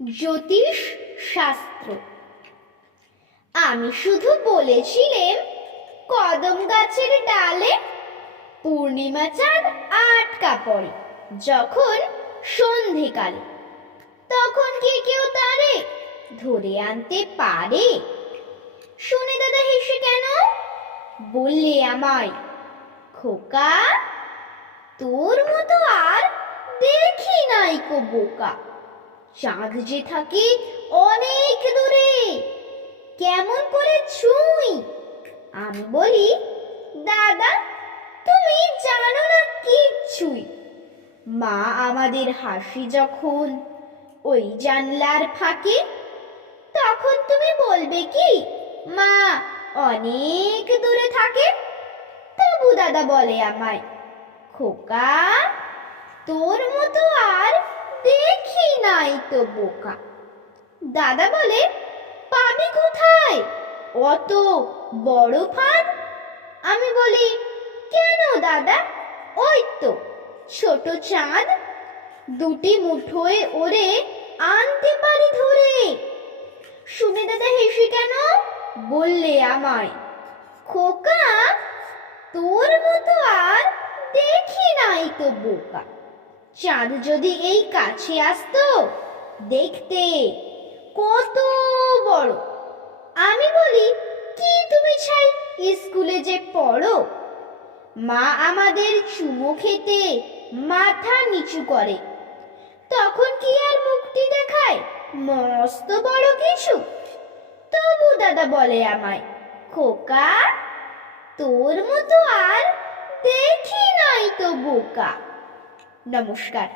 জ্যোতিষ শাস্ত্র আমি শুধু বলেছিলাম, কদম গাছের ডালে পূর্ণিমা চাঁদ আটকা পড়ে, যখন সন্ধিকালে। তখন কি কেউ তারে ধরে আনতে পারে? শুনে দাদা হেসে কেন? বললে আমায়, খোকা, তোর মতো আর দেখি নাই কো বোকা। চাঁদ যে থাকে অনেক দূরে। কেমন করে ছুঁই? আমি বলি, দাদা, তুমি জানো না কিচ্ছুই মা আমাদের হাসি যখন ওই জানলার ফাঁকে, তখন তুমি বলবে কি, মা, অনেক দূরে থাকে। তবু দাদা বলে আমায়, খোকা, তোর মতো আর নাই তো বোকা। দাদা বলে পাবি কোথায়? অত বড় ফাঁদ আমি বলি, কেন দাদা? ওই তো, ছোট চাঁদ। দুটি মুঠোয় ওরে আনতে পারি ধরে। শুনে দাদা হেসে কেন? বললে আমায়, খোকা, তোর মতো আর দেখি নাই তো বোকা। চাঁদ যদি এই কাছে আসতো, দেখতে কত বড়। আমি বলি, কি তুমি ছাই স্কুলে যে পড়ো? মা আমাদের চুমো খেতে মাথা নিচু করে। তখন কি আর মুক্তি দেখায়? মস্ত বড় কিছু। তবু দাদা বলে আমায়, খোকা, তোর মতো আর দেখি নাই তো বোকা নমস্কার